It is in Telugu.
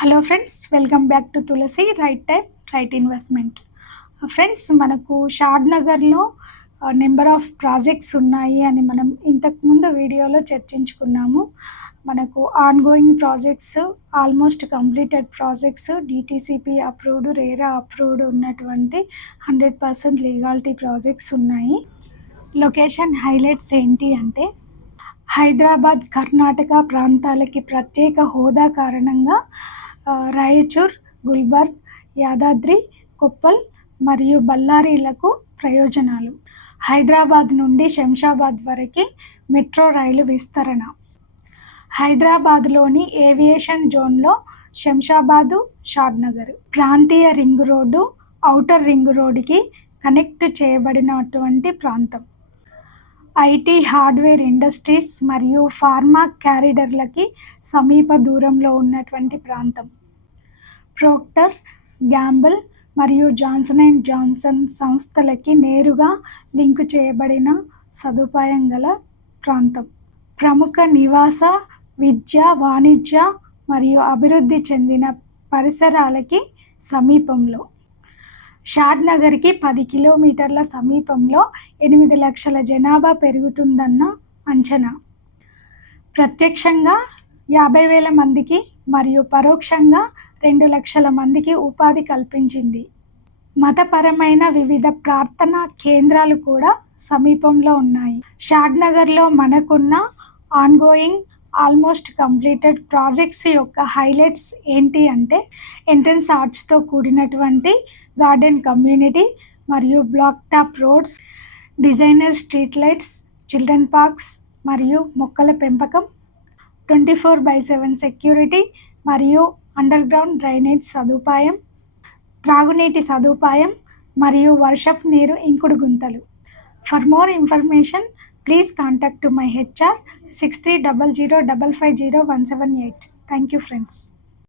Hello friends, welcome back to Tulasi right time right investment. Friends, మనకు షాద్ నగర్లో నెంబర్ ఆఫ్ ప్రాజెక్ట్స్ ఉన్నాయి అని మనం ఇంతకుముందు వీడియోలో చర్చించుకున్నాము. మనకు ongoing projects, almost completed projects, DTCP approved, RERA approved ఉన్నటువంటి 100% లీగాలిటీ ప్రాజెక్ట్స్ ఉన్నాయి. లొకేషన్ హైలైట్స్ ఏంటి అంటే, హైదరాబాద్, కర్ణాటక ప్రాంతాలకి ప్రత్యేక హోదా కారణంగా రాయచూర్, గుల్బర్గ్, యాదాద్రి, కొప్పల్ మరియు బళ్ళారీలకు ప్రయోజనాలు. హైదరాబాద్ నుండి శంషాబాద్ వరకు మెట్రో రైలు విస్తరణ. హైదరాబాద్లోని ఏవియేషన్ జోన్లో శంషాబాదు, షాద్నగర్ ప్రాంతీయ రింగ్ రోడ్డు ఔటర్ రింగ్ రోడ్డుకి కనెక్ట్ చేయబడినటువంటి ప్రాంతం. ఐటీ, హార్డ్వేర్ ఇండస్ట్రీస్ మరియు ఫార్మా కారిడార్లకి సమీప దూరంలో ఉన్నటువంటి ప్రాంతం. ప్రోక్టర్, గ్యాంబుల్ మరియు జాన్సన్ అండ్ జాన్సన్ సంస్థలకి నేరుగా లింకు చేయబడిన సదుపాయం గల ప్రాంతం. ప్రముఖ నివాస, విద్య, వాణిజ్య మరియు అభివృద్ధి చెందిన పరిసరాలకి సమీపంలో. షాద్ నగర్కి 10 కిలోమీటర్ల సమీపంలో 8 లక్షల జనాభా పెరుగుతుందన్న అంచనా. ప్రత్యక్షంగా 50,000 మందికి మరియు పరోక్షంగా 2 లక్షల మందికి ఉపాధి కల్పించింది. మతపరమైన వివిధ ప్రార్థనా కేంద్రాలు కూడా సమీపంలో ఉన్నాయి. షాద్ నగర్లో మనకున్న ఆన్గోయింగ్, ఆల్మోస్ట్ కంప్లీటెడ్ ప్రాజెక్ట్స్ యొక్క హైలైట్స్ ఏంటి అంటే, ఎంట్రన్స్ ఆర్చ్తో కూడినటువంటి గార్డెన్ కమ్యూనిటీ మరియు black top roads, designer street lights, children parks మరియు మొక్కల పెంపకం, 24/7 సెక్యూరిటీ మరియు అండర్ గ్రౌండ్ డ్రైనేజ్ సదుపాయం, త్రాగునీటి సదుపాయం మరియు వర్షపు నీరు ఇంకుడు గుంతలు. For more information please contact to my HR 6300550178. Thank you friends.